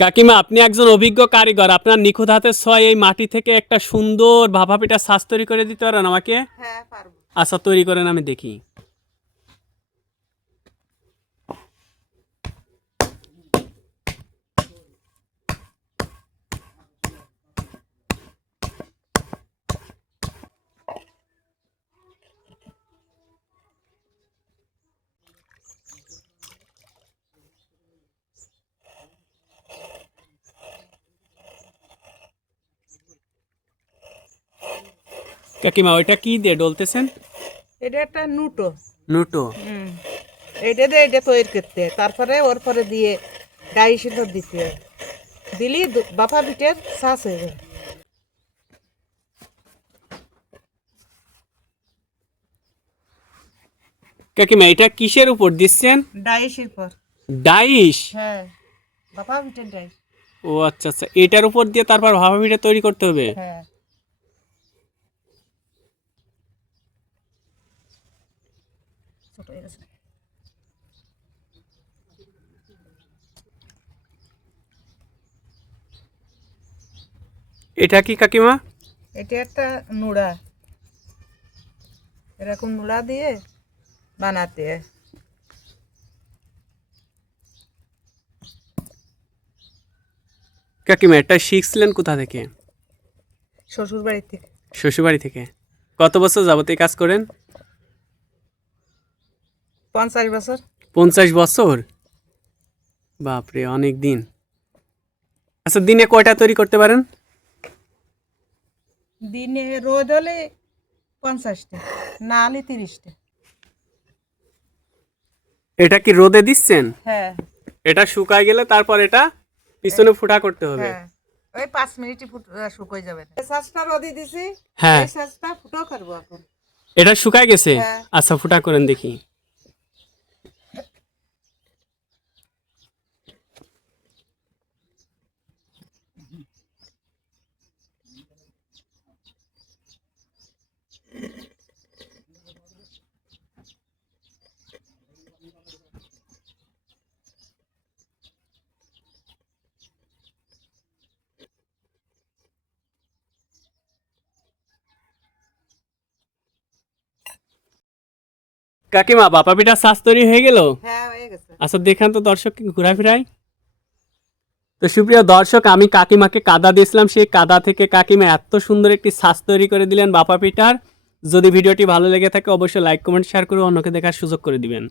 কাকিমা আপনি একজন অভিজ্ঞ কারিগর। আপনার নিখুঁত হাতে ছয় এই মাটি থেকে একটা সুন্দর ভাপা পিঠা শ্বাস তৈরি করে দিতে পারেন আমাকে? হ্যাঁ পারব। আচ্ছা তৈরি করেন আমি দেখি। কাকিমা ওইটা কি দিয়ে ডলতেছেন? এটা একটা নুটো। নুটো। হুম। এইটা দিয়ে এটা তৈরি করতে। তারপরে ওর পরে দিয়ে ডাই সিদ্ধ দিতে দিলি বাপা পিঠের শ্বাস হয়ে যাবে কাকিমা এটা কিসের উপর দিচ্ছেন? ডাইসের পর ডাইশ হ্যাঁ। বাপা পিঠের ডাইস। ও আচ্ছা আচ্ছা। এটার উপর দিয়ে তারপর ভাপা পিঠা তৈরি করতে হবে? হ্যাঁ। ছোট হয়ে গেছে। এটা কি কাকিমা? এটা একটা নুড়া। এরকম নুড়া দিয়ে বানাতে। কাকিমা এটা শিখছিলেন কোথা থেকে? শ্বশুর বাড়ি থেকে। শ্বশুরবাড়ি থেকে। কত বছর যাবত এই কাজ করেন? পঞ্চাশ বছর? পঞ্চাশ বছর? বাপরে অনেক দিন। আচ্ছা দিনে কয়টা তৈরি করতে পারেন? দিনে রোদ হলে পঞ্চাশটা না হলে তিরিশটা। এটা কি রোদে দিচ্ছেন? হ্যাঁ। এটা শুকায় গেলে তারপর এটা পিছনে ফুটা করতে হবে। হ্যাঁ। ওই পাঁচ মিনিটই ফুট শুকোয় যাবে। শ্বাসটা রোদি দিছি হ্যাঁ। ফুটো করব এখন। এটা শুকায় গেছে? হ্যাঁ। আচ্ছা ফুটা করেন দেখি। কাকিমা বাপা পিঠা শ্বাস তৈরি হয়ে গেল? হ্যাঁ আচ্ছা দেখান তো দর্শককে ঘোরাফেরাই। তো সুপ্রিয় দর্শক আমি কাকিমাকে কাদা দিয়েছিলাম সেই কাদা থেকে কাকিমা এত সুন্দর একটি শ্বাস তৈরি করে দিলেন বাপা পিঠার যদি ভিডিওটি ভালো লেগে থাকে অবশ্যই লাইক কমেন্ট শেয়ার করে অন্যকে দেখার সুযোগ করে দিবেন।